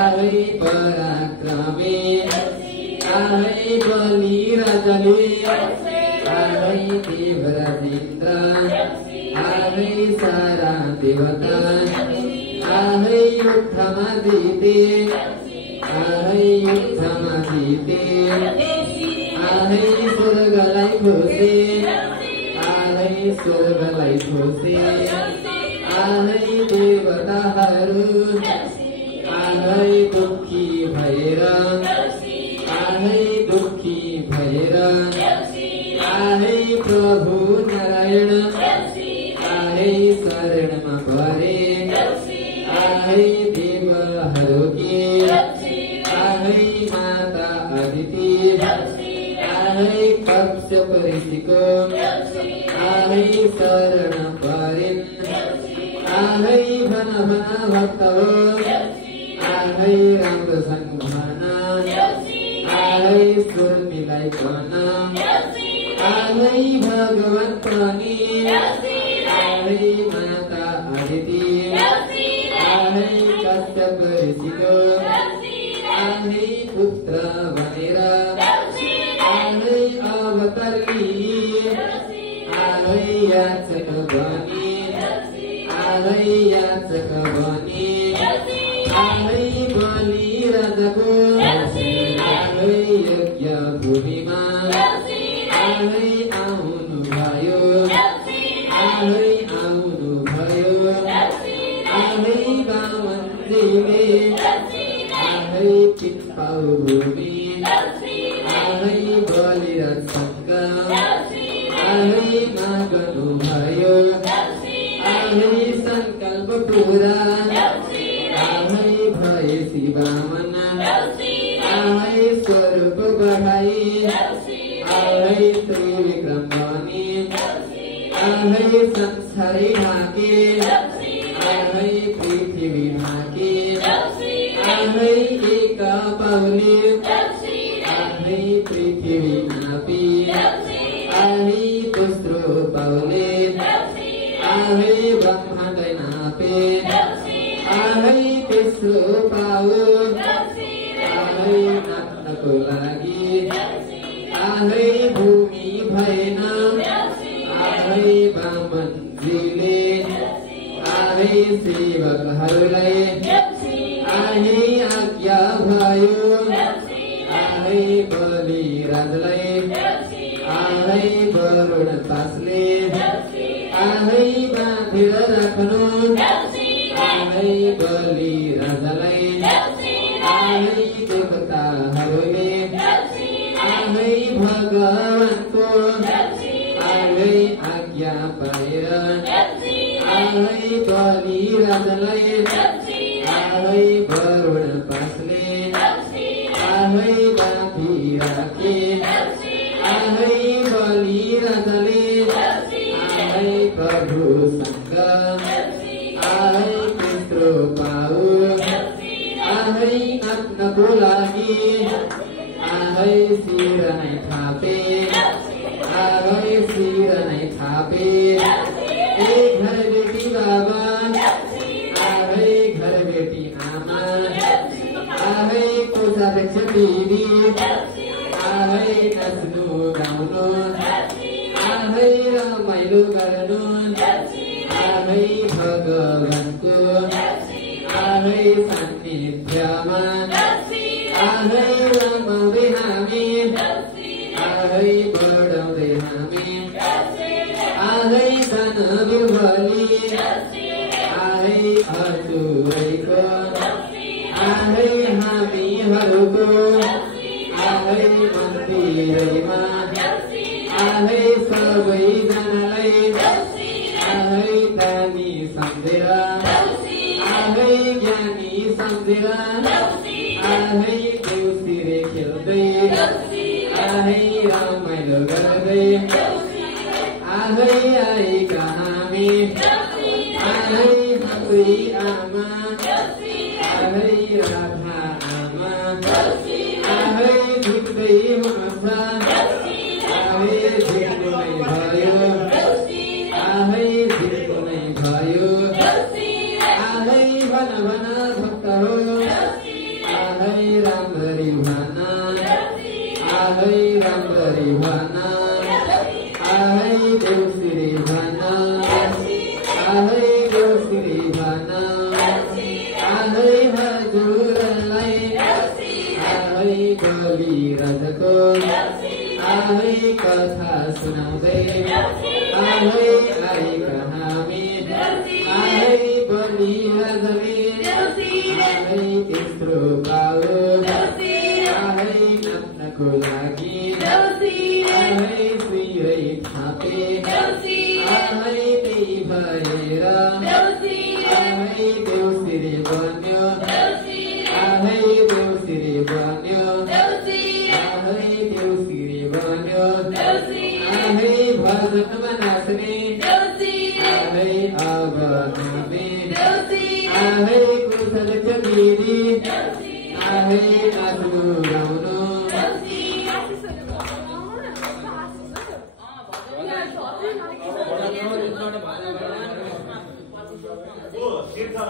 Ahai पराक्रमी आहै बलि राजाले आहै देवराज इन्द्र आहै सारा देवता आहै युद्धमा जिते आहै युद्धमा जिते आहै स्वर्गलाई खोसे आहै स्वर्गलाई खोसे आहै देवताहरू आहै दुखी भएर आहै दुखी भएर आहै प्रभु नारायण आहै शरणमा परे आहै देवहरूकी आहै माता अदिति आहै कश्यप ऋषिको आहै शरण परिन् आहै भन भन भक्त हो आहै राम्रोसँग भन आहै स्वर मिलाइकन आहै भगवान पनि आहै माता अदिति आहै कश्यप ऋषिको आहै पुत्र भनेर आहै अवतार लिई आहै याचक बनी आहै याचक बनी आहै बलि राजाको आहै यज्ञ भूमिमा आहै आउनु भयो आहै आउनु भयो आहै बामनजीले आहै पित्पाउ भूमि आहै बलिराजसँग आहै मागनु भयो आहै संकल्प पुरा आहै भए शिवामन आहै स्वरूप बढाई आहै त्रिविक्रम बनी आहै संसारै ढाके आहै पृथ्वी ढाके आहै एक पाउले आहै पृथ्वी नापी आहै दोस्रो पाउले आहै ब्रह्माण्डै नापे आहै तेस्रो पाउ आहै नाप्नको लागि आहै भूमि भएन आहै बामनजीले आहै सेवकहरूलाई आहै आज्ञा भयो आहै बलि राजलाई आहै वरुण पासले आहै बाँधेर राख्नु आहै बलि राजालाई आहै देवताहरूले आहै भगवानको आहै आज्ञा पाएर आहै बलि राजालाई आहै वरुण पासले आहै बाँधी राखे आहै बलि राजाले आहै प्रभुसँग आहै तेस्रो पाउ आहै नाप्नको लागि आहै शिर नै थापे आहै शिर नै थापे एक घर बेटी बाबा आहै घर बेटी आमा आहै कोषाध्यक्ष दिदी आहै नाच्नु गाउनु आहै रमाइलो गर्नु आहै भगवानको आहै सान्निध्यमा आहै रमाउँदै हामी आहै बढाउँदै हामी आहै दानवीर बलि आहै हजुरैको आहै हामीहरूको आहै मन्दिरैमा आहै सबैजनालाई आहै दानी सम्झेर आहै ज्ञानी सम्झेर आहै देउसिरे खेल्दै आहै रमाइलो गर्दै आहै आएका हामी आहै हाम्री आमा आहै राधा आमा आहै झुक्दै हुनुहुन्छ आहै झुक्नु नै भयो आहै झुक्नु नै भयो आहै भन भन भक्त हो आहै आहै राम्ररी भन आहै राम्ररी भन आहै देउसिरे भन आहै देउसिरे भन आहै हजुरलाई आहै बलिराजको आहै कथा सुनाउँदै आहै आएका हामी आहै बलिराजले आहै तेस्रो पालो आहै नाच्नको लागि आहै शिरै थापे आहै त्यही भएर आहै देउसिरे बन्यो आहै देउसिरे बन्यो आहै देउसिरे बन्यो आहै भजनमा नाच्ने आहै अब हामी आहै कुशल चबिरी आहै नाच्नु गाउनु तीर्थ